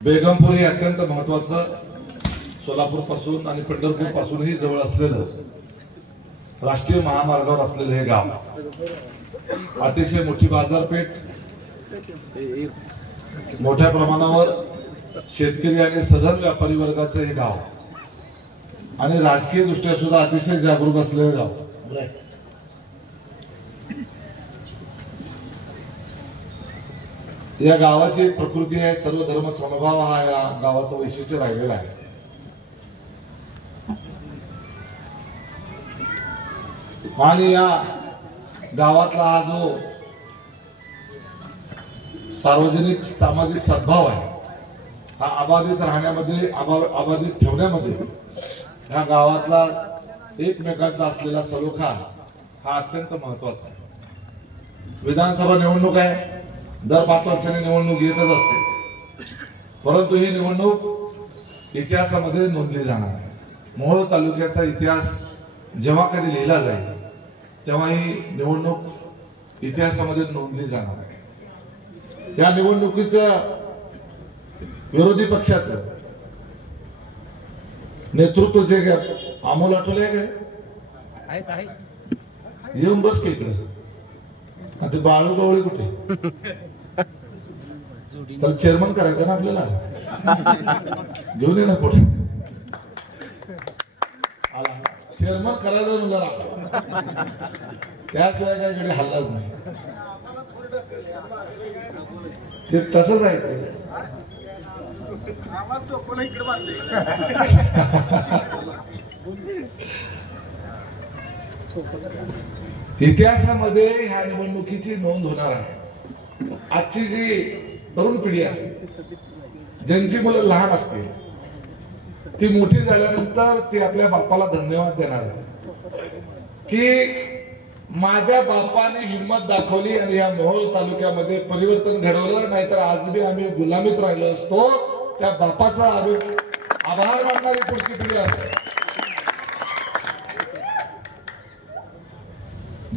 बेगमपूर हे अत्यंत महत्त्वाचं सोलापूर पासून आणि पंढरपूर पासूनही जवळ असलेलं राष्ट्रीय महामार्गावर असलेलं हे गाव, अतिशय मोठी बाजारपेठ, मोठ्या प्रमाणावर शेतकरी आणि सधन व्यापारी वर्गाचं हे गाव आणि राजकीय दृष्ट्या सुद्धा अतिशय जागरूक असलेलं गाव। या गावाची एक प्रकृती आहे, सर्व धर्म समभाव हा या गावाचं वैशिष्ट्य राहिलेलं आहे। आणि या गावातला हा जो सार्वजनिक सामाजिक सद्भाव आहे, हा अबाधित राहण्यामध्ये, अबाधित ठेवण्यामध्ये या गावातला एकमेकांचा असलेला सलोखा हा अत्यंत महत्वाचा आहे। विधानसभा निवडणूक आहे, दर 5 वर्षांनी निवडणूक येतच असते, परंतु ही निवडणूक इतिहासामध्ये नोंदली जाणार आहे। मोहोळ तालुक्याचा इतिहास जेव्हा कधी लिहिला जाईल तेव्हा ही निवडणूक इतिहासामध्ये नोंदली जाणार आहे। या निवडणुकीचं विरोधी पक्षाचं नेतृत्व जे अमोल आठवले आहे, येऊन बस की इकडे, ते बाळू गवळी कुठे, तर चेअरमन करायचं ना आपल्याला, घेऊन ये ना पुढे, चेअरमन करायचं मुलाला, त्याशिवाय काय कडे हल्लाच नाही, ते तसंच आहे। इतिहासामध्ये ह्या निवडणुकीची नोंद होणार आहे। आजची जी तरुण पिढी असेल, ज्यांची मुलं लहान असतील, ती मोठी झाल्यानंतर ती आपल्या बापाला धन्यवाद देणार आहे की माझ्या बापाने हिंमत दाखवली आणि या मोहोळ तालुक्यामध्ये परिवर्तन घडवलं, नाहीतर आज बी आम्ही गुलामीत राहिलो असतो। त्या बापाचा आभार मानणारी पुढची पिढी असते।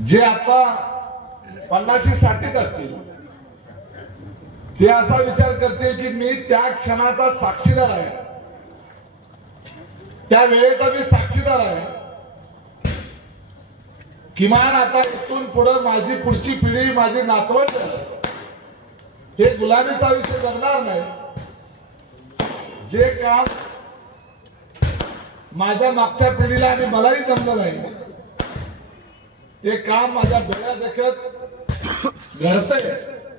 जे आता 50-60 असतील, ते असा विचार करते की मी त्या क्षणाचा साक्षीदार आहे, त्या वेळेचा मी साक्षीदार आहे। किमान आता इथून पुढे माझी पुढची पिढी, माझी नातवंड हे गुलामीचा आयुष्य जगणार नाही। जे काम माझ्या मागच्या पिढीला आणि मलाही जमलं नाही, ते काम माझ्या डोळ्यात देखत घडतंय,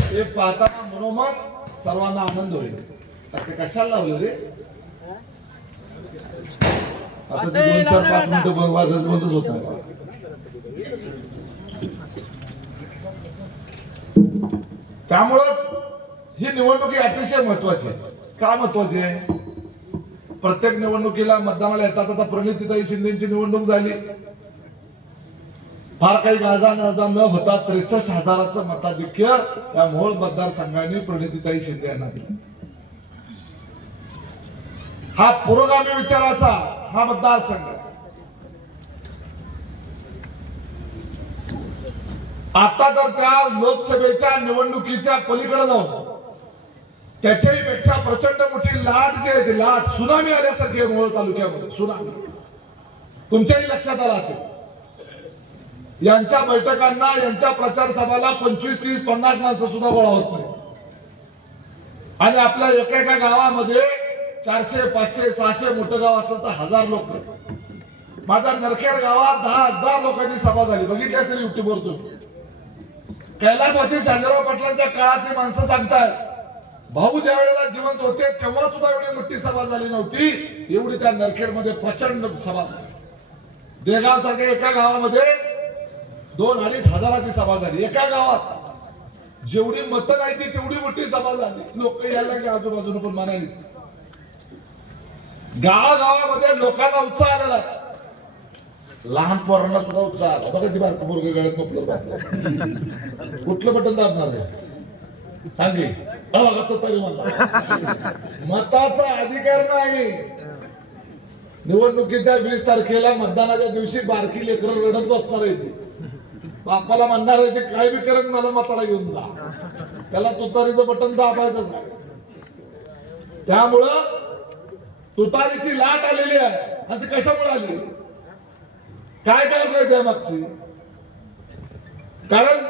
ते पाहताना मनोमन सर्वांना आनंद होईल। ते कशाला लावलं रे, आता 2-4-5 मिनिटं वाजायचं बंदच होत आहे। त्यामुळं ही निवडणूक अतिशय महत्वाची आहे। का महत्वाची आहे? प्रत्येक निवडणुकीला मतदानाला येतात। आता प्रणितीताई शिंदेची निवडणूक झाली, फार काही गाजा न होता 63,000चं मताधिक्य या मोहोळ मतदारसंघाने प्रणितीताई शिंदे यांना दिलं। हा पुरोगामी विचाराचा हा मतदारसंघ, आता तर त्या लोकसभेच्या निवडणुकीच्या पलीकडे जाऊन त्याच्याही पेक्षा प्रचंड मोठी लाट जी आहे, ती लाट सुनामी आल्यासारखी आहे मोहोळ तालुक्यामध्ये। सुनामी तुमच्याही लक्षात आलं असेल। यांच्या बैठकांना, यांच्या प्रचार सभाला 25, 30, 50 माणसं सुद्धा गोळा होत नाही, आणि आपल्या एका गावामध्ये 400, 500, 600 मोठं गाव असलं तर 1000 लोक। माझ्या नरखेड गावात 10,000 लोकांची सभा झाली, बघितली असेल युट्यूबवर तुम्ही। कैलासवासी शाजीराव पाटलांच्या काळात ही माणसं सांगतात, भाऊ ज्या वेळेला जिवंत होते तेव्हा सुद्धा एवढी मोठी सभा झाली नव्हती, एवढी त्या नरखेडमध्ये प्रचंड सभा झाली। देगाव सारख्या एका गावामध्ये 2-2.5 हजाराची सभा झाली एका गावात। जेवढी मतं नाही ती तेवढी मोठी सभा झाली, लोक यायला की आजूबाजूला पण म्हणालीच। गावागावामध्ये लोकांना उत्साह आलेला आहे, लहान पोरांना सुद्धा उत्साह आला। बघा ती बारकं पोरगं गळ्यात नपलं, कुठलं बटन दाबणार आहे सांगे, बघा तो तरी म्हणला मताचा अधिकार नाही। निवडणुकीच्या 20 तारखेला मतदानाच्या दिवशी बारकी लेकरं रडत बसणार आहे, बापाला म्हणणार आहे ते काय बी करून मला मताला घेऊन जा, त्याला तुतारीचं बटन दाबायचंच नाही। त्यामुळं तुतारीची लाट आलेली आहे आणि ती कशामुळे आली, काय कारण आहे त्यामागची? कारण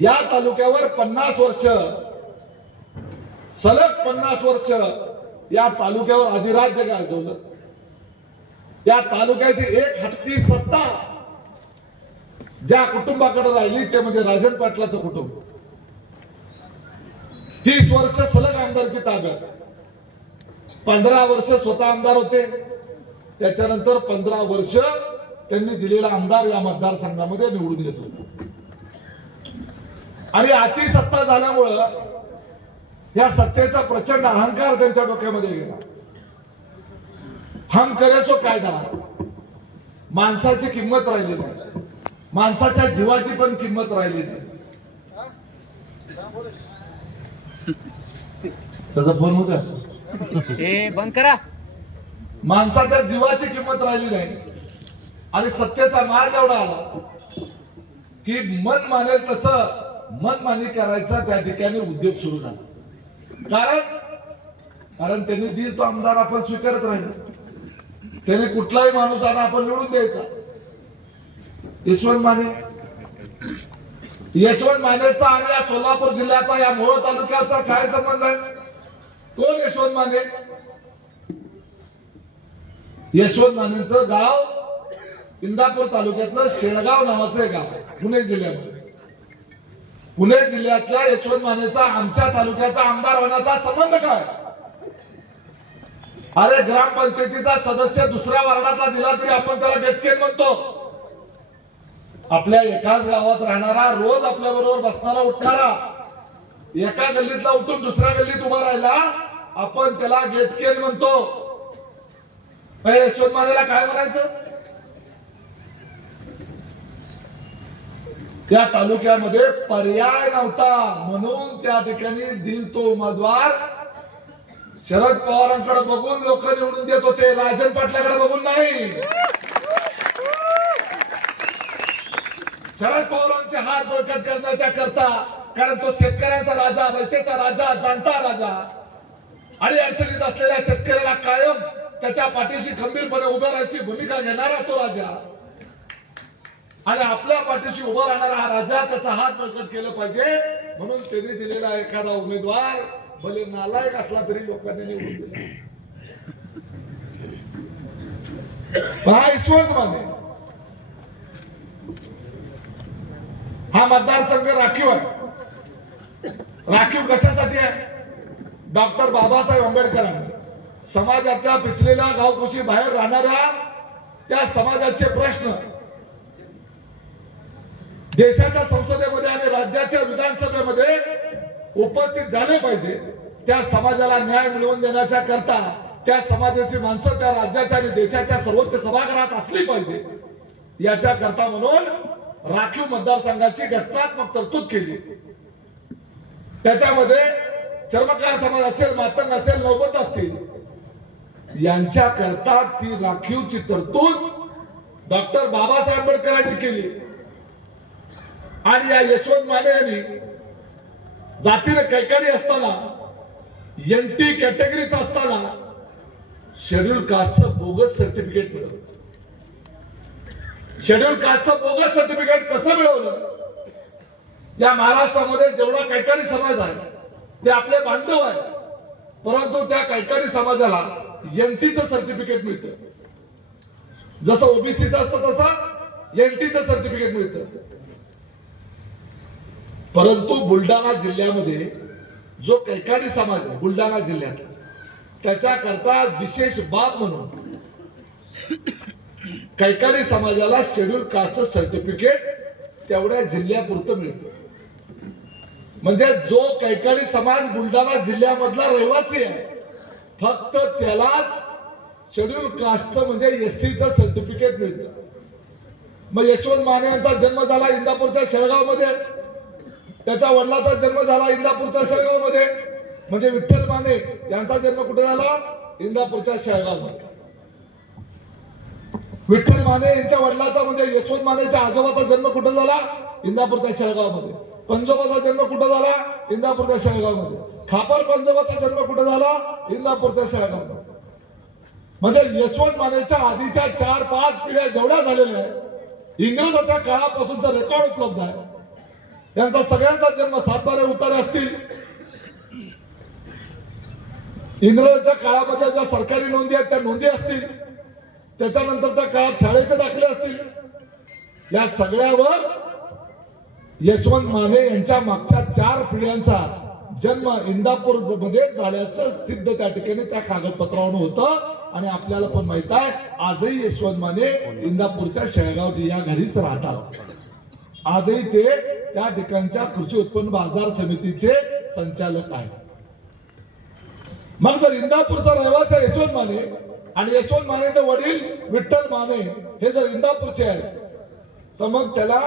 या तालुक्यावर 50 वर्ष सलग 50 वर्ष या तालुक्यावर अधिराज्य गाजवलं. या तालुक्याची एक हत्ती सत्ता ज्या कुटुंबाकडे राहिली ते म्हणजे राजन पाटलाचं कुटुंब. 30 वर्ष सलग आमदारकी ताब्यात, 15 वर्ष स्वतः आमदार होते, त्याच्यानंतर 15 वर्ष त्यांनी दिलेला आमदार या मतदारसंघामध्ये निवडून येत होते. आणि अति सत्ता झाल्यामुळं या सत्तेचा प्रचंड अहंकार त्यांच्या डोक्यामध्ये गेला. हम करे सो कायदा. माणसाची किंमत राहिली नाही, माणसाच्या जीवाची पण किंमत राहिली नाही. त्याचा फोन होता, हे बंद करा. माणसाच्या जीवाची किंमत राहिली नाही आणि सत्तेचा मार एवढा आला की मन मानेल तसं मनमानी करायचा त्या ठिकाणी उद्योग सुरू झाला. कारण त्यांनी दिल तो आमदार आपण स्वीकारत राहिलो. त्याने कुठलाही माणूस आणा आपण निवडून द्यायचा. यशवंत मानेचा आणि या सोलापूर जिल्ह्याचा या मोहोळ तालुक्याचा काय संबंध आहे? कोण यशवंत माने? यशवंत मानेचं गाव इंदापूर तालुक्यातलं शेळगाव नावाचं गाव आहे पुणे जिल्ह्यामध्ये. पुणे जिल्ह्यातल्या यशवंत मानेचा आमच्या तालुक्याचा आमदार होण्याचा संबंध काय? अरे ग्रामपंचायतीचा सदस्य दुसऱ्या वार्डातला दिला तरी आपण त्याला गेटकेन म्हणतो. आपल्या एकाच गावात राहणारा, रोज आपल्या बरोबर बसणारा उठणारा, एका गल्लीतला उठून दुसऱ्या गल्लीत उभा राहिला आपण त्याला गेटकेन म्हणतो. यशवंत मानेला काय म्हणायचं? त्या तालुक्यामध्ये पर्याय नव्हता म्हणून त्या ठिकाणी दिल तो उमेदवार शरद पवारांकडे बघून लोक निवडून देत होते, राजन पाटलाकडे बघून नाही. शरद पवारांचे हात बळकट करण्याच्या करता, कारण तो शेतकऱ्यांचा राजा, रयतेचा राजा, जाणता राजा आणि अडचणीत असलेल्या शेतकऱ्याला कायम त्याच्या पाठीशी खंबीरपणे उभे राहायची भूमिका घेणारा तो राजा आणि आपल्या पाठीशी उभा राहणारा हा राजा त्याचा हात बळकट केलं पाहिजे म्हणून त्यांनी दिलेला एखादा उमेदवार भले नालायक असला तरी लोकांनी निवडून दिला. हा यशवंत माने. हा मतदारसंघ राखीव आहे. राखीव कशासाठी आहे? डॉक्टर बाबासाहेब आंबेडकरांनी समाजाच्या पिचलेल्या गावकुशी बाहेर राहणाऱ्या त्या समाजाचे प्रश्न देशाच्या संसदेमध्ये आणि राज्याच्या विधानसभेमध्ये उपस्थित झाले पाहिजे. त्या समाजाला न्याय मिळवून देण्याच्या करता त्या समाजाची माणसं त्या राज्याच्या आणि देशाच्या सर्वोच्च सभागृहात असली पाहिजे याच्या करता म्हणून राखीव मतदारसंघाची घटनात्मक तरतूद केली. त्याच्यामध्ये चर्मकार समाज असेल, मातंग असेल, नौबत असतील यांच्या करता ती राखीवची तरतूद डॉक्टर बाबासाहेब आंबेडकरांनी केली. आणि या यशवंत माने यांनी जातीने कैकाडी असताना, एनटी कॅटेगरीचा असताना शेड्यूल कास्टचं बोगस सर्टिफिकेट मिळवलं. शेड्यूल कास्टचं बोगस सर्टिफिकेट कसं मिळवलं? या महाराष्ट्रामध्ये जेवढा कैकाडी समाज आहे ते आपले बांधव आहे, परंतु त्या कैकाडी समाजाला एनटीचं सर्टिफिकेट मिळतं. जसं ओबीसीचं असतं तसं एनटीचं सर्टिफिकेट मिळतं. परंतु बुलढाणा जिल्ह्यामध्ये जो कैकाडी समाज आहे बुलढाणा जिल्ह्यात, त्याच्याकरता विशेष बाब म्हणून कैकाडी समाजाला शेड्यूल कास्ट सर्टिफिकेट तेवढ्या जिल्ह्यापुरतं मिळतं. म्हणजे जो कैकाडी समाज बुलढाणा जिल्ह्यामधला रहिवासी आहे फक्त त्यालाच शेड्यूल कास्टचं म्हणजे एससीचं सर्टिफिकेट मिळतं. मग यशवंत माने यांचा जन्म झाला इंदापूरच्या शेळगाव मध्ये, त्याच्या वडिलांचा जन्म झाला इंदापूरच्या शेळगाव मध्ये, म्हणजे विठ्ठल माने यांचा जन्म कुठे झाला? इंदापूरच्या शेळगाव मध्ये. विठ्ठल माने यांच्या वडिलांचा म्हणजे यशवंत मानेच्या आजोबाचा जन्म कुठे झाला? इंदापूरच्या शेळगाव मध्ये. पंजोबाचा जन्म कुठे झाला? इंदापूरच्या शेळगाव मध्ये. खापर पंजोबाचा जन्म कुठे झाला? इंदापूरच्या शेळगाव. म्हणजे यशवंत मानेच्या आधीच्या 4-5 पिढ्या जेवढ्या झालेल्या आहेत, इंग्रजाच्या काळापासूनचा रेकॉर्ड उपलब्ध आहे. यांचा सगळ्यांचा जन्म सातबारे उतारे असतील. इंग्रजांच्या काळामध्ये ज्या सरकारी नोंदी आहेत त्या नोंदी असतील. त्याच्यानंतरच्या काळात शाळेचे दाखले असतील. या सगळ्यावर यशवंत माने यांच्या मागच्या 4 पिढ्यांचा जन्म इंदापूर मध्ये झाल्याचं सिद्ध त्या ठिकाणी त्या कागदपत्रावर होतं. आणि आपल्याला पण माहित आहे आजही यशवंत माने इंदापूरच्या शेळगाव या घरीच राहतात. आजही ते त्या ठिकाणच्या कृषी उत्पन्न बाजार समितीचे संचालक आहेत. मग जर इंदापूरचा रहिवासी यशवंत माने आणि यशवंत मानेचे वडील विठ्ठल माने हे जर इंदापूरचे आहेत, तर मग त्याला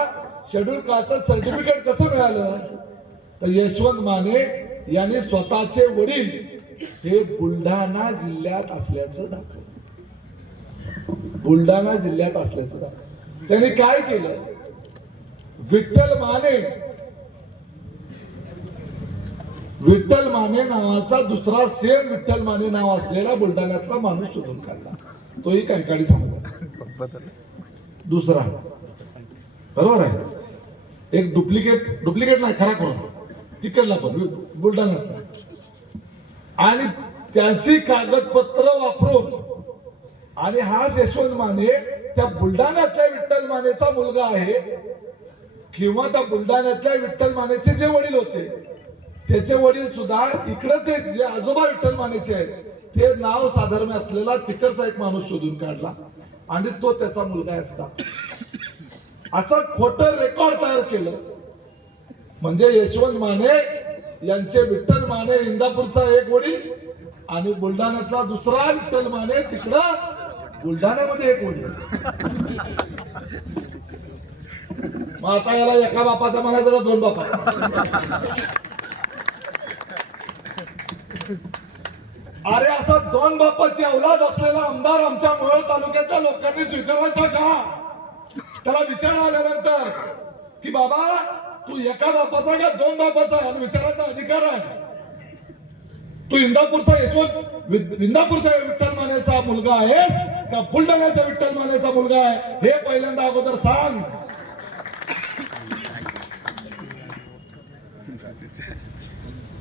शेड्यूल कास्टचं सर्टिफिकेट कसं मिळालं? तर यशवंत माने यांनी स्वतःचे वडील हे बुलढाणा जिल्ह्यात असल्याचं दाखवलं. बुलढाणा जिल्ह्यात असल्याचं दाखवलं. त्यांनी काय केलं? विठ्ठल माने नावाचा दुसरा सेम विठ्ठल माने नाव असलेला बुलढाण्यातला माणूस शोधून काढला. तोही काही काळी समजला. दुसरा बरोबर आहे. एक डुप्लिकेट नाही, खरा खरा तिकडला पण बुलढाण्यातला. आणि त्यांची कागदपत्र वापरून आणि हाच यशवंत माने त्या बुलढाण्यातल्या विठ्ठल मानेचा मुलगा आहे किंवा त्या बुलढाण्यातल्या विठ्ठल मानेचे जे वडील होते त्याचे वडील सुद्धा इकडे ते जे आजोबा विठ्ठल मानेचे आहेत ते नाव साधर्म्य असलेला तिकडचा एक माणूस शोधून काढला आणि तो त्याचा मुलगा असता. असं खोटं रेकॉर्ड तयार केलं. म्हणजे यशवंत माने यांचे विठ्ठल माने इंदापूरचा एक वडील आणि बुलढाण्यातला दुसरा विठ्ठल माने तिकडं बुलढाण्यामध्ये एक वडील. मग आता याला एका बापाचा म्हणायचं का 2 बापा? अरे असा 2 बापाची औलाद असलेला आमदार आमच्या मोहोळ तालुक्यातल्या लोकांनी स्वीकारायचा का? त्याला विचार आल्यानंतर की बाबा तू एका बापाचा का 2 बापाचा आणि विचारायचा अधिकार आहे. तू इंदापूरचा इंदापूरच्या विठ्ठल मानेचा मुलगा आहेस का बुलढाण्याच्या विठ्ठल मानेचा मुलगा आहे हे पहिल्यांदा अगोदर सांग.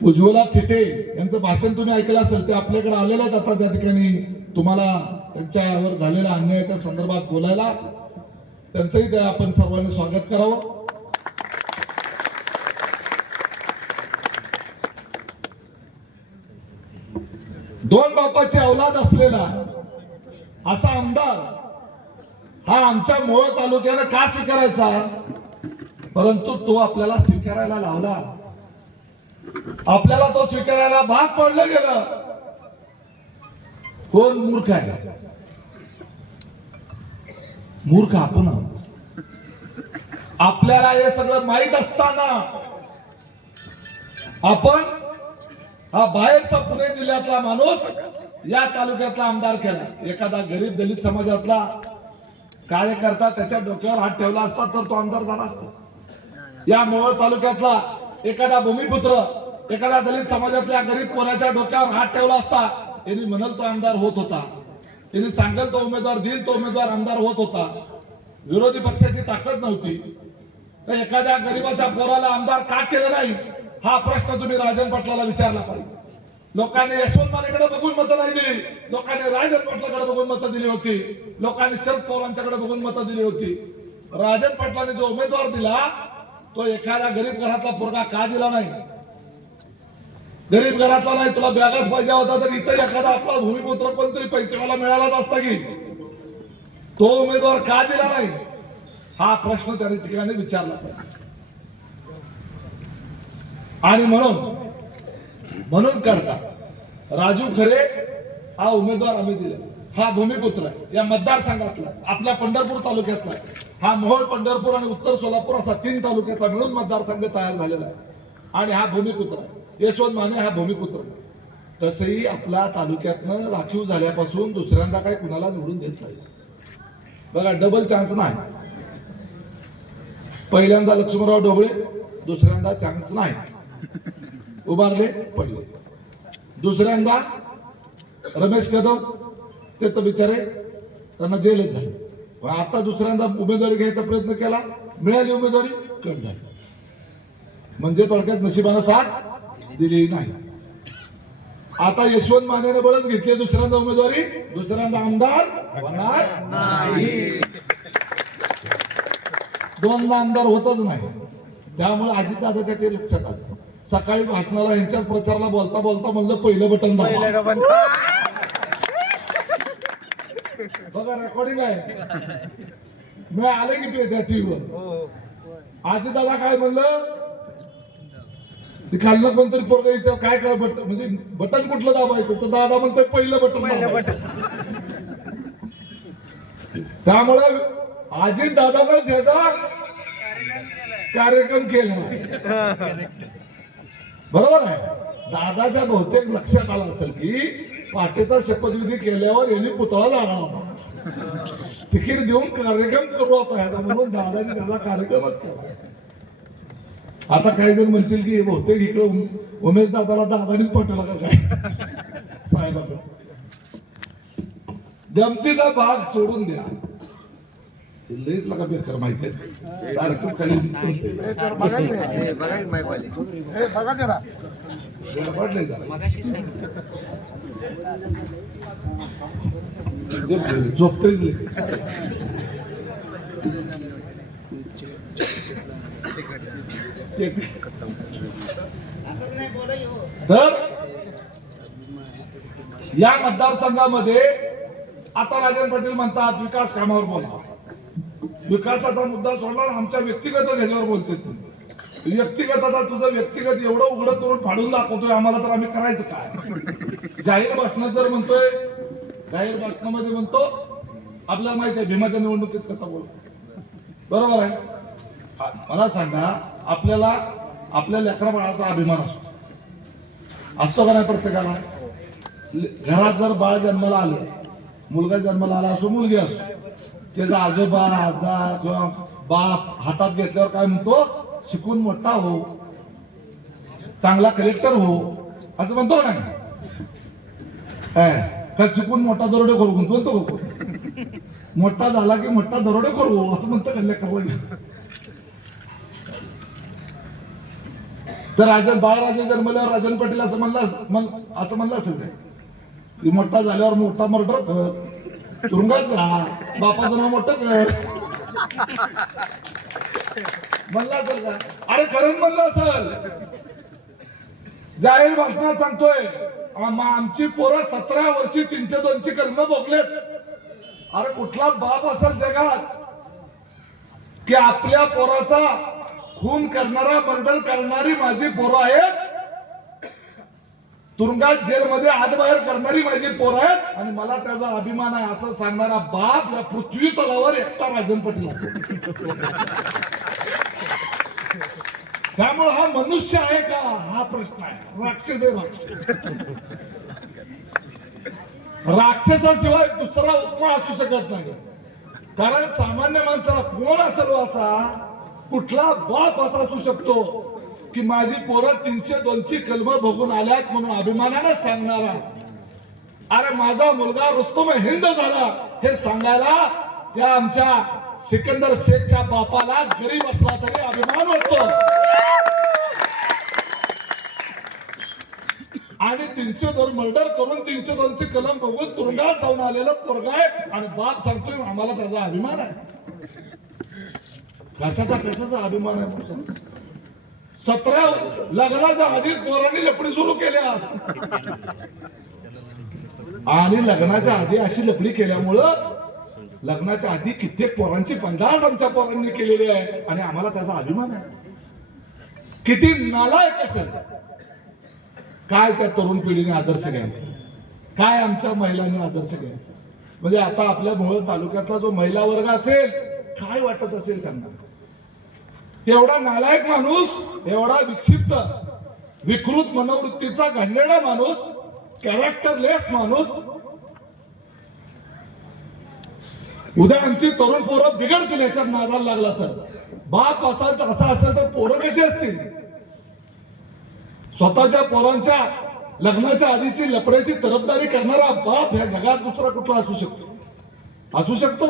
उज्ज्वला थिटे यांचं भाषण तुम्ही ऐकलं असेल. ते आपल्याकडे आलेलं आहेत आता त्या ठिकाणी तुम्हाला त्यांच्यावर झालेल्या अन्यायाच्या संदर्भात बोलायला. त्यांचंही आपण सर्वांनी स्वागत करावं. दोन बापाची औलाद असलेला असा आमदार हा आमच्या मोहोळ तालुक्यानं का स्वीकारायचा? परंतु तो आपल्याला स्वीकारायला लावला. आपल्याला तो स्वीकारायला भाग पडलं गेलं. कोण मूर्ख आहे? मूर्ख आपण आहोत. आपल्याला हे सगळं माहित असताना आपण हा बाहेरचा पुणे जिल्ह्यातला माणूस या तालुक्यातला आमदार केला. एखादा गरीब दलित समाजातला कार्यकर्ता त्याच्या डोक्यावर हात ठेवला असता तर तो आमदार झाला असता. या मोहोळ तालुक्यातला एखादा भूमिपुत्र एखादा दलित समाजातल्या गरीब पोराच्या डोक्यावर हात ठेवला असता यांनी म्हणाल तो आमदार होत होता. यांनी सांगेल तो उमेदवार देईल तो उमेदवार आमदार होत होता. विरोधी पक्षाची ताकद नव्हती तर एखाद्या गरीबाच्या पोराला आमदार का केलं नाही हा प्रश्न तुम्ही राजन पाटलाला विचारला पाहिजे. लोकांनी यशवंत मानेकडे बघून मतं नाही दिली. लोकांनी राजन पाटलाकडे बघून मतं दिली होती. लोकांनी शरद पवारांच्याकडे बघून मतं दिली होती. राजन पाटलाने जो उमेदवार दिला तो एखाद्या गरीब घरातला पोरगा का दिला नाही? गरीब घरातला नाही तुला बॅगच पाहिजे होता तर इथं एखादा आपला भूमिपुत्र कोणतरी पैसेवाला मिळालाच असता की तो उमेदवार का दिला नाही हा प्रश्न त्या ठिकाणी विचारला पाहिजे. आणि म्हणून करता राजू खरे हा उमेदवार आम्ही दिला. हा भूमिपुत्र आहे या मतदारसंघातला आपल्या पंढरपूर तालुक्यातला आहे. हा मोहोळ पंढरपूर आणि उत्तर सोलापूर असा 3 तालुक्याचा मिळून मतदारसंघ तयार झालेला आहे. आणि हा भूमिपुत्र आहे. यशवंत माने हा भूमिपुत्र. तसंही आपल्या तालुक्यातनं राखीव झाल्यापासून दुसऱ्यांदा काही कुणाला निवडून देत नाही. बघा डबल चान्स नाही. पहिल्यांदा लक्ष्मणराव ढोबळे दुसऱ्यांदा चान्स नाही. उभारले, पडले. दुसऱ्यांदा रमेश कदम, ते तर बिचारे त्यांना जेलच झाले. पण आता दुसऱ्यांदा उमेदवारी घ्यायचा प्रयत्न केला, मिळाली उमेदवारी, कट झाली. म्हणजे थोडक्यात नशिबानं साथ दिली नाही. आता यशवंत मानेने बळच घेतली दुसऱ्यांदा उमेदवारी, दुसऱ्यांदा आमदार होणार नाही. दोनदा आमदार होतच नाही. त्यामुळे अजितदादा ते लक्षात आलं. सकाळी भाषणाला यांच्याच प्रचाराला बोलता बोलता म्हणलं पहिलं बटन दाबा. बघा रेकॉर्डिंग आहे, मी आले की त्या टीव्हीवर. अजितदादा काय म्हणलं, ते खाल्लं कोणतरी पोरगा विचार काय काय बटन, म्हणजे बटन कुठलं दाबायचं, तर दादा म्हणतोय पहिलं बटन. त्यामुळे अजित दादानंच ह्याचा कार्यक्रम केला. बरोबर आहे. दादाच्या बहुतेक लक्षात आलं असेल की पाटेचा शपथविधी केल्यावर यांनी पुतळा जाणार होता, तिकीट देऊन कार्यक्रम करू आता ह्याचा, म्हणून दादाने त्याचा कार्यक्रमच केला. आता काही जण म्हणतील की बहुतेक इकडे उमेश दादाला दादानीच पाठवला का काय साहेबांना. गमतीचा भाग सोडून द्या, लईच लका बेकार माहिती आहे, सारखंच खाली झोपतेच. तर या मतदारसंघामध्ये आता राजन पाटील म्हणतात विकास कामावर बोला. विकासाचा मुद्दा सोडला, आमच्या व्यक्तिगत ह्याच्यावर बोलते. व्यक्तिगत आता तुझं व्यक्तिगत एवढं उघडं करून फाडून दाखवतोय आम्हाला, तर आम्ही करायचं काय. जाहीर भाषणात जर म्हणतोय, जाहीर भाषणामध्ये म्हणतो आपल्याला माहिती आहे भीमाच्या निवडणुकीत कसा बोल, बरोबर आहे. मला सांगा, आपल्याला आपल्या लेकरा बाळाचा अभिमान असतो का नाही प्रत्येकाला. घरात जर बाळ जन्माला आले, मुलगा जन्माला आला असो मुलगी असो, त्याचा आजोबा आजा किंवा बाप हातात घेतल्यावर काय म्हणतो, शिकून मोठा हो, चांगला कलेक्टर हो, असं म्हणतो ना. काय शिकून मोठा दरोडेखोर म्हणतो, मोठा झाला की मोठा दरोडेखोर हो असं म्हणतं कलेक्टरला. तर बाळराजे जन्मल्यावर राजन पाटील असं म्हणलं असेल काय की मोठा झाल्यावर मोठा मर्डर कर, तुरुंगात जा, बापाचं नाव मोठं कर म्हणलं असेल का. अरे खरंच म्हणलं असेल. जाहीर भाषणात सांगतोय आमची पोरं 17 वर्षी 302ची कलम भोगलेत. अरे कुठला बाप असेल जगात की आपल्या पोराचा खून करणारा, मर्डर करणारी माझी पोरं आहेत, तुरुंगात जेलमध्ये आत बाहेर करणारी माझी पोरं आहेत, आणि मला त्याचा अभिमान आहे असं सांगणारा बाप या पृथ्वी तलावर एकटा राजन पाटील असेल. त्यामुळे हा मनुष्य आहे का हा प्रश्न आहे. राक्षस आहे, राक्षस. राक्षसाशिवाय दुसरा उपमा असू शकत नाही. कारण सामान्य माणसाला कोण असेल असा, कुठला बाप असा असू शकतो की माझी पोरं 302ची कलम बघून आल्यात म्हणून अभिमानाने सांगणारा. अरे माझा मुलगा रुस्तम हिंद झाला हे सांगायला त्या आमच्या सिकंदर शेखच्या बापाला गरीब असला तरी अभिमान वाटतो. आणि 302 मर्डर करून 302ची कलम बघून तुरुंगात जाऊन आलेलं पोरगा आहे, आणि बाप सांगतोय आम्हाला त्याचा अभिमान आहे. कशाचा अभिमान आहे. 17 लग्नाच्या आधीच पोरांनी लपडी सुरू केल्या, आणि लग्नाच्या आधी अशी लपडी केल्यामुळं लग्नाच्या आधी कित्येक पोरांची पैदास आमच्या पोरांनी केलेली आहे, आणि आम्हाला त्याचा अभिमान आहे. किती नालायक असेल. काय त्या तरुण पिढीने आदर्श घ्यायचा, काय आमच्या महिलांनी आदर्श घ्यायचा. म्हणजे आता आपल्या मोहोळ तालुक्यातला जो महिला वर्ग असेल, काय वाटत असेल त्यांना. एवढा नालायक माणूस, एवढा विक्षिप्त विकृत मनोवृत्तीचा घडलेला माणूस, कॅरेक्टरलेस माणूस, उद्या आमची तरुण पोरं बिघडतील याच्यात नादाला लागला तर. बाप असा असेल तर पोरं कशी असतील. स्वतःच्या पोरांच्या लग्नाच्या आधीची लपड्याची तरफदारी करणारा बाप ह्या जगात दुसरा कुठला असू शकतो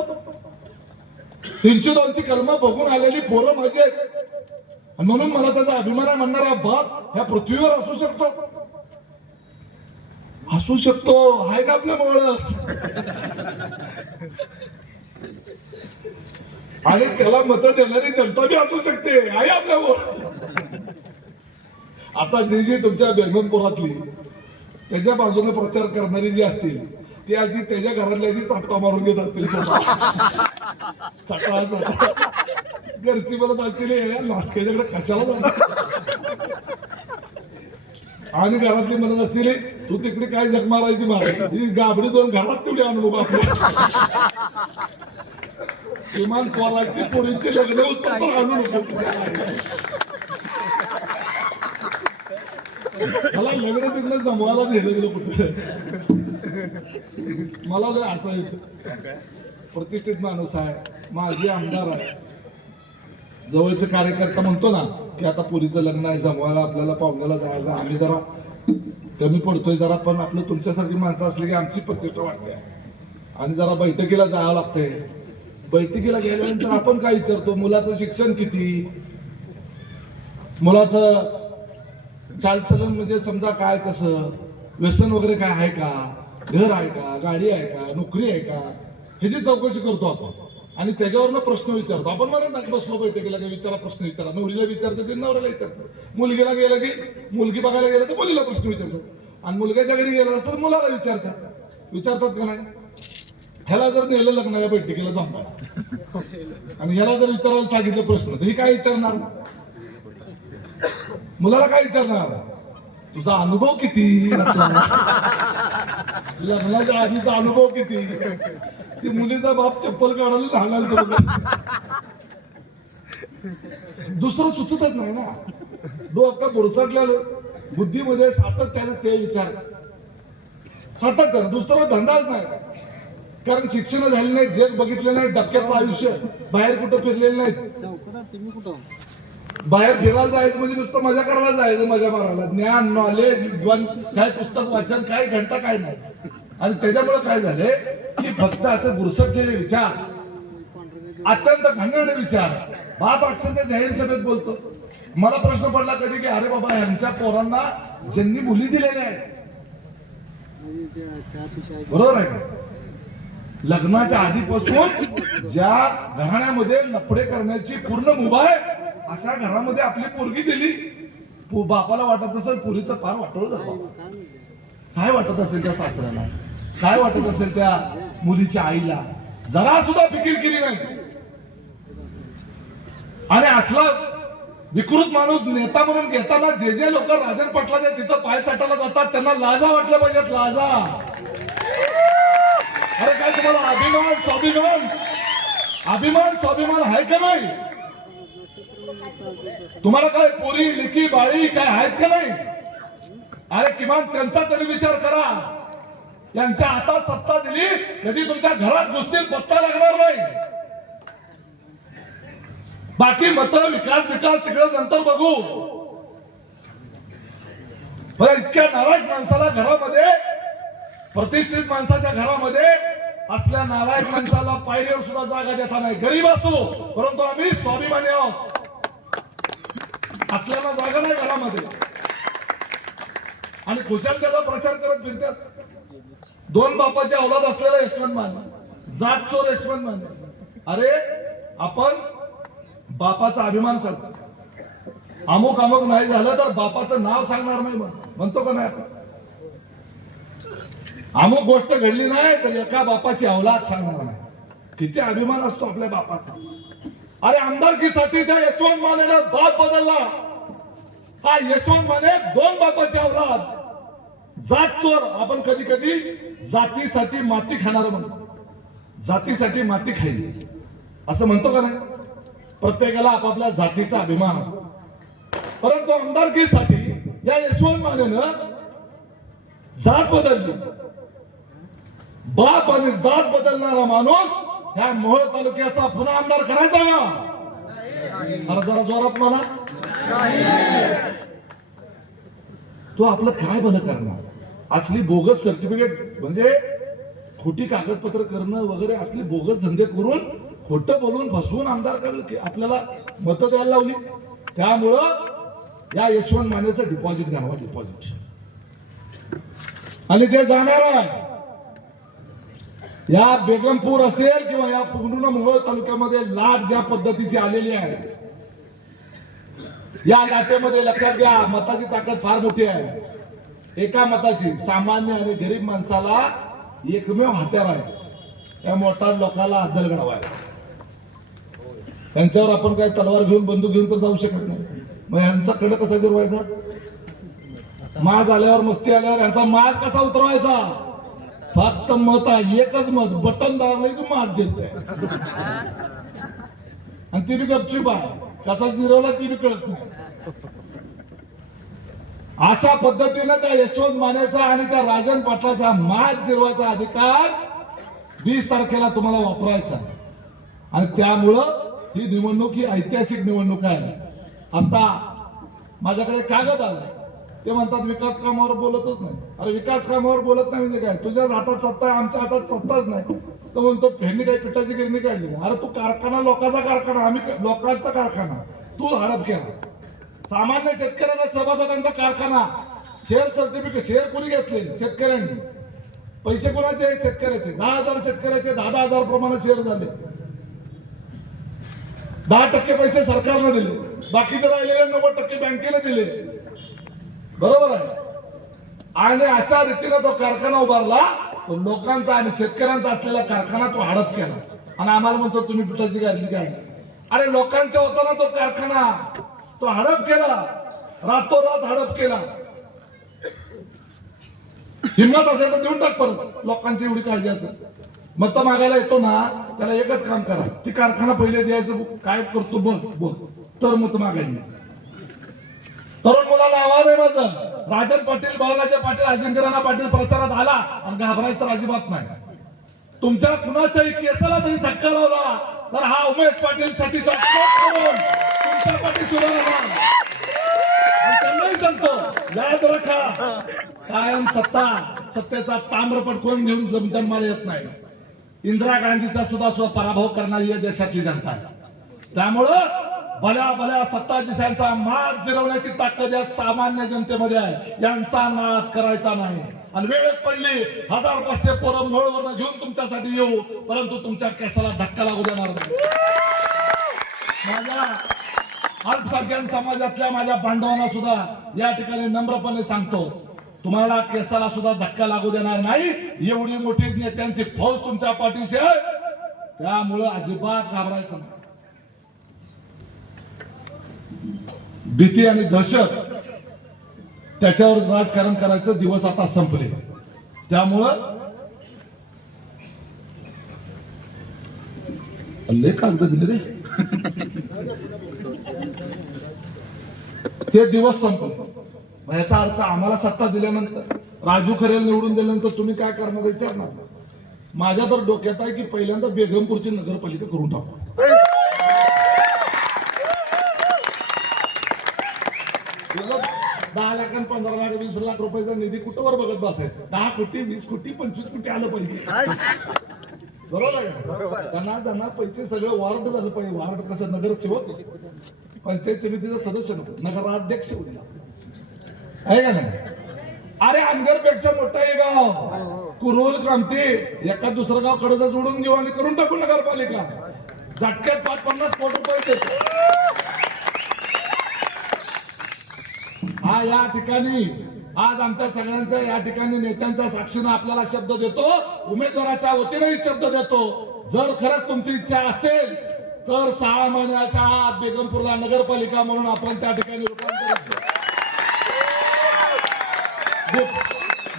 302 ची कलमं बघून आलेली पोरं माझी आहेत आणि म्हणून मला त्याचा अभिमान आहे म्हणणारा बाप ह्या पृथ्वीवर असू शकतो आहे ना आपल्यामुळं आणि त्याला मत देणारी जनता बी असू शकते आहे आपल्यावर. आता जी तुमच्या बेगमपुरातली त्याच्या बाजूने प्रचार करणारी जी असतील ती आधी त्याच्या घरातल्याची चापटा मारून घेत असतील सकाळ घरची बोलत असतील नासक्याच्याकडे कशाला जाणार आणि घरातली म्हणत असतील तू तिकडे काय जग मारायची मार ही गाबडी दोन घरात तेवढी आणू बाबा किमान पोराची पोरींची लग्न उचलून आणू नको. मला लग्न बिग्न जमवायला नेलं गेलं कुठं मला लय असं आहे प्रतिष्ठित माणूस आहे माझे आमदार आहे जवळचे कार्यकर्ता म्हणतो ना की आता पुरीचं लग्न आहे जमवायला आपल्याला पाहुण्याला जायचं आम्ही जरा कमी पडतोय जरा पण आपलं तुमच्यासारखी माणसं असली की आमची प्रतिष्ठा वाटते आणि जरा बैठकीला जावं लागतंय. बैठकीला गेल्यानंतर आपण काय विचारतो मुलाचं शिक्षण किती मुलाचं चालचलन म्हणजे समजा काय कसं व्यसन वगैरे काय आहे का घर आहे का गाडी आहे का नोकरी आहे का ह्याची चौकशी करतो आपण आणि त्याच्यावरनं प्रश्न विचारतो. आपण म्हणत नाही बसलो बैठकीला की विचारा प्रश्न विचारा नवरीला विचारतो ते नवऱ्याला विचारतो मुलगीला गेलं की मुलगी बघायला गेलं तर मुलीला प्रश्न विचारतो आणि मुलग्याच्या घरी गेला असतं मुलाला विचारतात का नाही. ह्याला जर नेलं लग्न या बैठकीला जमवा आणि ह्याला जर विचारायला सांगितलं प्रश्न तर ही काय विचारणार मुलाला काय विचारणार तुझा अनुभव किती लग्नाच्या आधीचा अनुभव किती ती मुलीचा बाप चप्पल काढायला लहान दुसरं सुचतच नाही ना डोका बुरसाटल्या बुद्धीमध्ये सातत्यानं ते विचार सातत्यानं दुसरा धंदाच नाही कारण शिक्षण झाले नाही जग बघितलं नाही डबक्यातलं आयुष्य बाहेर कुठं फिरलेलं नाही बाहेर फिरायला जायचं म्हणजे नुसतं मजा करायला जायचं मजा मारायला ज्ञान नॉलेज काय पुस्तक वाचन काय घंटा काय नाही आणि त्याच्यामुळे काय झाले की फक्त असं बुरसटलेले विचार अत्यंत घाणेरडे विचार बाप अक्षरशः जाहीर सभेत बोलतो. मला प्रश्न पडला कधी की अरे बाबा यांच्या पोरांना ज्यांनी मुली दिलेल्या आहेत बरोबर आहे का लग्नाच्या आधीपासून ज्या घराण्यामध्ये लफडे करण्याची पूर्ण मुभा आहे अशा घरामध्ये आपली पोरगी दिली बापाला वाटत असेल पुरीचं फार वाटोळ झालं काय वाटत असेल त्या सासऱ्याला काय वाटत असेल त्या मुलीच्या आईला जरा सुद्धा फिकीर केली नाही. आणि असला विकृत माणूस नेता म्हणून घेताना जे लोक राजन पाटलाच्या तिथं पाय चाटायला जातात त्यांना लाजा वाटल्या पाहिजेत लाजा. अरे काय तुम्हाला अभिमान स्वाभिमान आहे का नाही तुम्हाला काय पोरी लिखी बाळी काय आहेत का नाही अरे किमान त्यांचा तरी विचार करा यांच्या हातात सत्ता दिली कधी तुमच्या घरात घुसतील पत्ता लागणार नाही. बाकी मत विकास तिकडे नंतर बघू इतक्या नारायण माणसाला घरामध्ये प्रतिष्ठित माणसाच्या घरामध्ये असल्या नारायण माणसाला पायरीवर सुद्धा जागा देता नाही. गरीब असो परंतु आम्ही स्वाभिमानी आहोत असल्याला जागा नाही घरामध्ये आणि खुशाल त्याचा प्रचार करत फिरतात. दोन बापाचे औलाद असलेला यशवंत माने जात चोर यशवंत माने. अरे आपण बापाचा अभिमान सांगतो अमुक नाही झालं तर बापाचं नाव सांगणार नाही म्हणतो का नाही आपण अमुक गोष्ट घडली नाही तर एका बापाची औलाद सांगणार नाही. किती अभिमान असतो आपल्या बापाचा. अरे आमदारकीसाठी त्या यशवंत मानेला बाप बदलला हा यशवंत माने दोन बापाची औलाद जात चोर. आपण कधी कधी जातीसाठी माती खाणार म्हणतो जातीसाठी माती खायली असं म्हणतो का नाही. प्रत्येकाला आपापल्या जातीचा अभिमान असतो परंतु आमदारकीसाठी या यशवंत मानेनं जात बदलली. बाप आणि जात बदलणारा माणूस ह्या मोहोळ तालुक्याचा पुन्हा आमदार करायचा का जरा जोरात मला तो आपलं काय भलं करणार? असली बोगस सर्टिफिकेट म्हणजे खोटी कागदपत्र करणं वगैरे असली बोगस धंदे करून खोटं बोलून फसवून आमदार करेल की आपल्याला मतं द्यायला लावली. त्यामुळं या यशवंत मानेचं डिपॉझिट घालवा, डिपॉझिट. आणि ते जाणार आहे. या बेगमपूर असेल किंवा या पूर्ण मोहोळ तालुक्यामध्ये लाट ज्या पद्धतीची आलेली आहे, या लाटेमध्ये लक्षात घ्या, मताची ताकद फार मोठी आहे. एका मताची सामान्य आणि गरीब माणसाला एकमेव हत्यार आहे. त्या मोठ्या लोकांना अद्दल घडवायला. त्यांच्यावर आपण काय तलवार घेऊन बंदूक घेऊन तर जाऊ शकत नाही. मग यांचा कडक कसा जिरवायचा? माज आल्यावर मस्ती आल्यावर यांचा माज कसा उतरवायचा? फक्त मत आहे, एकच मत, बटन दाबलं की माज जिरतंय. आणि ती बी गपचूप आहे, कसा जिरवला ती बी कळत नाही. अशा पद्धतीनं त्या यशवंत मानेचा आणि त्या राजन पाटलाचा माज जिरवायचा अधिकार 20 तारखेला तुम्हाला वापरायचा. आणि त्यामुळं ही निवडणूक ही ऐतिहासिक निवडणूक आहे. आता माझ्याकडे कागद आला, ते म्हणतात विकास कामावर बोलतच नाही. अरे विकास कामावर बोलत नाही म्हणजे काय? तुझ्याच हातात सत्ता आहे, आमच्या हातात सत्ताच नाही. तो म्हणतो फेडणी काही पिठाची गिरणी काढली. अरे तू कारखाना लोकांचा कारखाना, आम्ही लोकांचा कारखाना, तू हडप केला. सामान्य शेतकऱ्यांना सभासदांचा कारखाना, शेअर सर्टिफिकेट शेअर कोणी घेतले? शेतकऱ्यांनी. पैसे कोणाचे? शेतकऱ्याचे. 10,000 शेतकऱ्याचे 10,000 प्रमाणे शेअर झाले. 10% पैसे सरकारने दिले, बाकीचे राहिलेले 90% बँकेने दिले. बरोबर आहे. आणि अशा रीतीने तो कारखाना उभारला, तो लोकांचा आणि शेतकऱ्यांचा असलेला कारखाना तो हडप केला. आणि आम्हाला म्हणतो तुम्ही पिठाची गाडली काय? अरे लोकांच्या होताना तो कारखाना तो हडप केला, रातोरात हडप केला. हिंमत असेल तर देऊन टाक परत. लोकांची एवढी काळजी असेल, मत मागायला येतो ना, त्याला एकच काम करा, ती कारखाना पहिले द्यायचं, काय करतो बघ तर मत मागायला. तरुण मुलाला आवाज आहे माझं, राजन पाटील, बाळासाहेब पाटील, अजिंक्य राणा पाटील प्रचारात आला आणि घाबरायचं तर अजिबात नाही. तुमच्या कुणाच्याही केसाला जरी धक्का लावला तर हा उमेश पाटील छातीचा स्फोट करून तुमच्या पाठीशी उभा राहणार. आणि त्यांनाही सांगतो, याद राखा, कायम सत्तेचा ताम्रपट कोण घेऊन जन्माला येत नाही. इंदिरा गांधीचा सुद्धा पराभव करणारी या देशातली जनता आहे. त्यामुळं भल्या सत्ताधीशांचा माज जिरवण्याची ताकद या सामान्य जनतेमध्ये आहे. यांचा नाद करायचा नाही. आणि वेळेत पडली 1000-500 पोरं मोहळवरनं घेऊन तुमच्यासाठी येऊ, परंतु तुमच्या केसाला धक्का लागू देणार नाही. माझ्या अल्पसंख्याक समाजातल्या माझ्या बांधवांना सुद्धा या ठिकाणी नम्रपणे सांगतो, तुम्हाला केसाला सुद्धा धक्का लागू देणार नाही. एवढी मोठी नेत्यांची फौज तुमच्या पाठीशी आहे. त्यामुळं अजिबात घाबरायचं नाही. भीती आणि दहशत त्याच्यावर राजकारण करायचं दिवस आता संपले. त्यामुळं लय कागद दिले रे, ते दिवस संपले. याचा अर्थ आम्हाला सत्ता दिल्यानंतर, राजू खरेल निवडून दिल्यानंतर तुम्ही काय करणार विचारणार. माझ्या तर डोक्यात आहे की पहिल्यांदा बेगमपूरची नगरपालिका करून टाकू. 10 लाख, 15 लाख, 20 लाख रुपयाचा निधी कुठवर बघत बसायचा. 10 कोटी, 20 कोटी, 25 कोटी आलं पाहिजे. बरोबर आहे. त्यांना पैसे सगळं वार्ड झालं पाहिजे. वार्ड कसं, नगरसेवक, पंचायत समितीचा सदस्य नको, नगराध्यक्ष होईल आहे का नाही. अरे अनगर पेक्षा मोठा आहे गाव, कुरुल, क्रांती, एका दुसरं गाव कडचं जोडून घेऊ आणि करून टाकू नगरपालिका. झटक्यात 50 कोटी रुपये देतो. हा या ठिकाणी आज आमच्या सगळ्यांच्या या ठिकाणी नेत्यांच्या साक्षीने आपल्याला शब्द देतो, उमेदवाराच्या वतीनेही शब्द देतो, जर खरंच तुमची इच्छा असेल तर 6 महिन्याच्या आत बेगमपूरला नगरपालिका म्हणून आपण त्या ठिकाणी रूपांतर करू.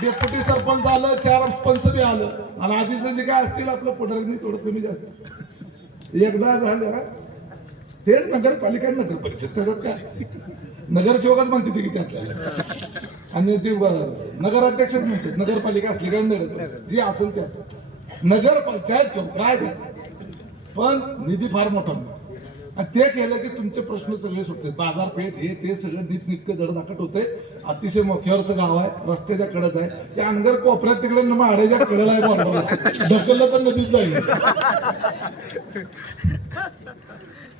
डेप्युटी सरपंच आलं, 4 पंच बी आलं, आणि आधीच जे काय असतील आपलं पुढारी थोडं कमी जास्त एकदा झालं तेच नगरपालिका, नगर परिषद त्याच्यात काय असते. नगरसेवकच म्हणते की त्यातल्या, आणि ती नगराध्यक्षच म्हणते. नगरपालिका असली काय नगर जी असेल ते असेल, नगर पंचायत करू काय, पण निधी फार मोठा. आणि ते केलं की तुमचे प्रश्न सगळे सुटतात. बाजारपेठ हे ते सगळं नीटनीटकं धडधाकट होते. अतिशय मोक्यावरचं गाव आहे, रस्त्याच्या कडेच आहे. ते अनगर कोपऱ्यात तिकडे माड्याच्या कडेला आहे, बॉर्डरला ढकललं तर नदीच जाईल.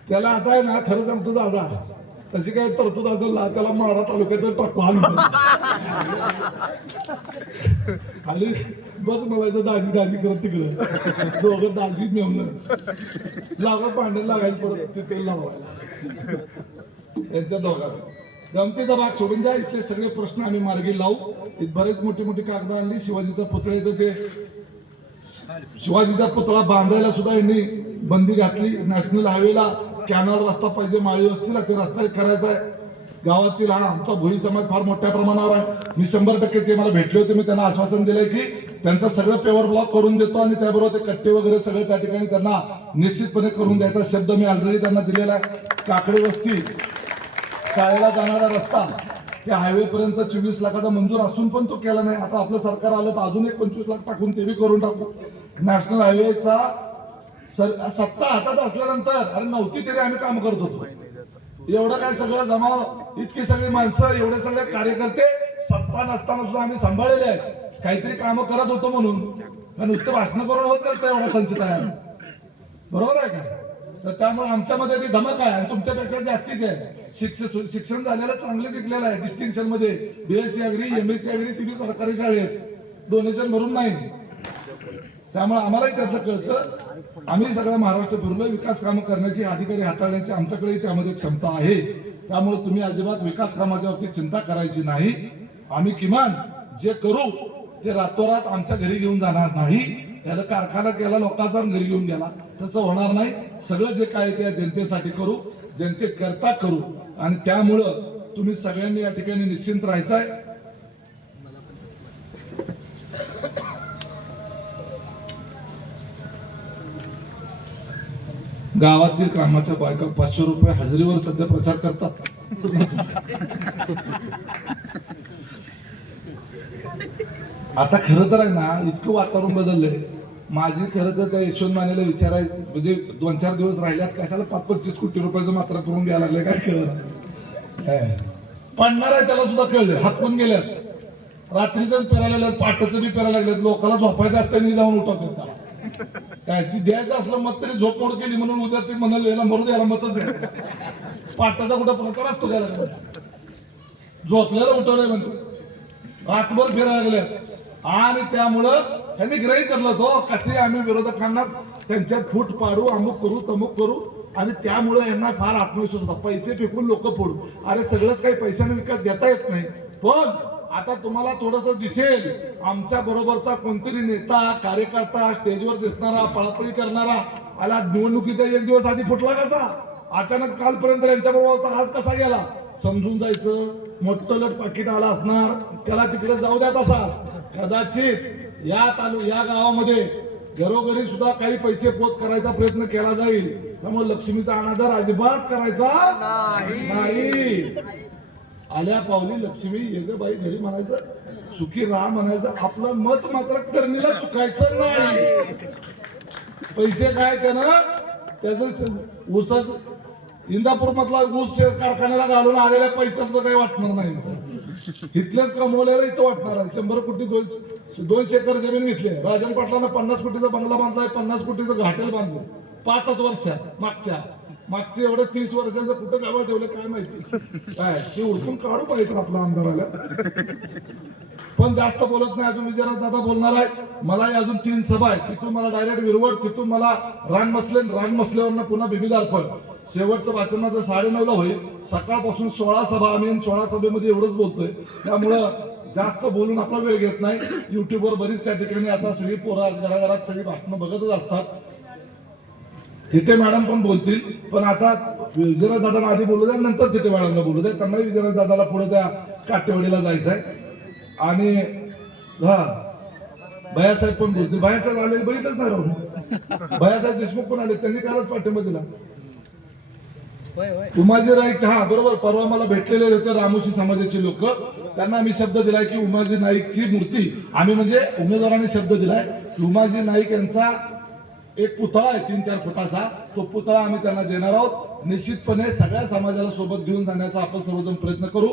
त्याला आता आहे ना, खरं सांगतो दादा, तशी काय तरतूद असेल ना त्याला माडा तालुक्यात टाकू खाली बस म्हणायचं दाजी दाजी करत तिकडं दोघं दाजी मेवणं लागत भांडण लागायचं परत तिथे लावायला त्यांच्या दोघांना. गमतीचा भाग सोडून द्या. इथले सगळे प्रश्न आम्ही मार्गी लावू. इथे बरेच मोठी मोठी कागद आणली. शिवाजीचा पुतळ्याचं ते शिवाजीचा पुतळा बांधायला सुद्धा यांनी बंदी घातली. नॅशनल हायवेला कॅनल रस्ता पाहिजे, माळी वस्तीला ते रस्ता करायचा आहे. गावातील हा आमचा भोई समाज फार मोठ्या प्रमाणावर आहे. मी 100% ते मला भेटले होते. मी त्यांना आश्वासन दिलंय की त्यांचं सगळं पेवर ब्लॉक करून देतो आणि त्याबरोबर ते कट्टे वगैरे सगळे त्या ठिकाणी त्यांना निश्चितपणे करून द्यायचा शब्द मी ऑलरेडी त्यांना दिलेला आहे. काकडे वस्ती शाळेला जाणारा रस्ता त्या हायवे पर्यंत 24 लाखाचा मंजूर असून पण तो केला नाही. आता आपलं सरकार आलं तर अजून एक 25 लाख टाकून ते बी करून टाकू. नॅशनल हायवेचा सत्ता हातात असल्यानंतर अरे नव्हती तरी आम्ही काम करत होतो. एवढं काय सगळं जमाव, इतकी सगळी माणसं, एवढे सगळे कार्यकर्ते सत्ता नसताना सुद्धा आम्ही सांभाळलेले आहेत. काहीतरी कामं करत होतो म्हणून नुसतं भाषण करून होत नसतं एवढा संच तयार. बरोबर आहे का? तर त्यामुळे आमच्यामध्ये ती धमक आहे आणि तुमच्यापेक्षा जास्तीच आहे. शिक्षण झालेलं चांगलं शिकलेलं आहे. डिस्टिंक्शन मध्ये BSc अग्री, MSc अग्री, ती बी सरकारी शाळेत डोनेशन भरून नाही. त्यामुळे आम्हालाही त्यातलं कळतं. आम्ही सगळ्या महाराष्ट्र फिरलोय. विकास कामं करण्याची, अधिकारी हाताळण्याची आमच्याकडे त्यामध्ये क्षमता आहे. त्यामुळे तुम्ही अजिबात विकास कामाच्या बाबतीत चिंता करायची नाही. आम्ही किमान जे करू ते रातोरात आमच्या घरी घेऊन जाणार नाही. त्याला कारखाना केला लोकांचा घरी घेऊन गेला तसं होणार नाही. सगळं जे काय ते जनतेसाठी करू, जनतेकरता करू. आणि त्यामुळं तुम्ही सगळ्यांनी या ठिकाणी निश्चिंत राहायचं आहे. गावातील कामाच्या बायका 500 रुपये हजेरीवर सध्या प्रचार करतात. आता खरं तर आहे ना, इतकं वातावरण बदललंय. माझी खरं तर त्या यशवंत मानेला विचारायचं म्हणजे 2-4 दिवस राहिल्यात कशाला 25 कोटी रुपयाचं मात्र करून घ्यायला लागले काय कळलं. पडणार आहे त्याला सुद्धा कळलं. हातून गेल्यात, रात्रीच पेरायला लागल्यात, पाटाचं बी पेरायला लागल्यात. लोकांना झोपायचं असतं जाऊन उठवतात त्याला. काय ती द्यायचं असलं मत तरी झोपमोड केली म्हणून उद्या ते म्हणाल याला मरू द्यायला मतच द्यायचं. पाटाचा कुठं प्रकार असतो त्याला झोपल्याला उठवलंय म्हणतो. रातभर फिरायला लागल्यात आणि त्यामुळं त्यांनी ग्रहित धरलं होतं कसे आम्ही विरोधकांना त्यांच्यात फूट पाडू, अमुक करू, तमुक करू. आणि त्यामुळे यांना फार आत्मविश्वास होता. पैसे फेकून लोक फोडू. अरे सगळंच काही पैशाने विकत घेता येत नाही. पण आता तुम्हाला थोडस दिसेल आमच्या बरोबरचा कोणतरी नेता, कार्यकर्ता स्टेजवर दिसणारा, पळापळी करणारा आला निवडणुकीचा 1 दिवस आधी फुटला कसा, अचानक कालपर्यंत यांच्या बरोबर होता, आज कसा गेला. समजून जायचं मोठं लट पाकिट आला असणार, त्याला तिकडे जाऊ द्या. तसाच कदाचित या गावामध्ये घरोघरी सुद्धा काही पैसे पोच करायचा प्रयत्न केला जाईल. त्यामुळे लक्ष्मीचा अनादर अजिबात करायचा नाही. आल्या पावली लक्ष्मी ये बाई घरी म्हणायचं, सुखी राहा म्हणायचं. आपलं मत मात्र करणीला चुकायचं नाही. पैसे काय त्यानं त्याचं ऊसाचं इंदापूर मधला ऊस कारखान्याला घालून आलेल्या पैशाचं काही वाटणार नाही. इथलेच कमवलेलं इथं वाटणार आहे. 100 कोटी 200 एकर जमीन घेतली. राजन पाटलांना 50 कोटीचा बंगला बांधलाय, 50 कोटीचं घाटेल बांधलं 5च वर्षात. मागचे एवढे 30 वर्षाचं कुठं गावा ठेवलं काय माहिती. काय ते उडकून काढू पाहिजे आपला आमदाराला. पण जास्त बोलत नाही. अजून विजयराज दादा बोलणार आहे. मला अजून 3 सभा आहेत. तिथून मला डायरेक्ट विरवड, तिथून मला रान मसल्यावरनं पुन्हा बिबिदारफळ. शेवटचं भाषण माझं 9:30ला होईल. सकाळपासून 16 सभा आम्ही 16 सभेमध्ये एवढंच बोलतोय. त्यामुळं जास्त बोलून आपला वेळ घेत नाही. युट्यूबवर बरीच त्या ठिकाणी आता सगळी पोरं घराघरात सगळी भाषणं बघतच असतात. तिथे मॅडम पण बोलतील. पण आता विजयराज दादांना आधी बोलू द्या, नंतर तिथे मॅडमला बोलू द्या. त्यांनाही विजयराज दादाला पुढे त्या काटेवाडीला जायचं आहे. आणि हा भैयासाहेब पण बोलतील. भैयासाहेब आले बघितलंच नाही राहून. भैयासाहेब देशमुख पण आले, त्यांनी कालच पाठिंबा दिला. उमाजी नाईक हा बरोबर परवा मला भेटलेले होते रामोशी समाजाचे लोक. त्यांना आम्ही शब्द दिलाय की उमाजी नाईकची मूर्ती आम्ही म्हणजे उमेदवारांनी शब्द दिलाय उमाजी नाईक यांचा एक पुतळा आहे 3-4 फुटाचा, तो पुतळा आम्ही त्यांना देणार आहोत. निश्चितपणे सगळ्या समाजाला सोबत घेऊन जाण्याचा आपण सर्वजण प्रयत्न करू.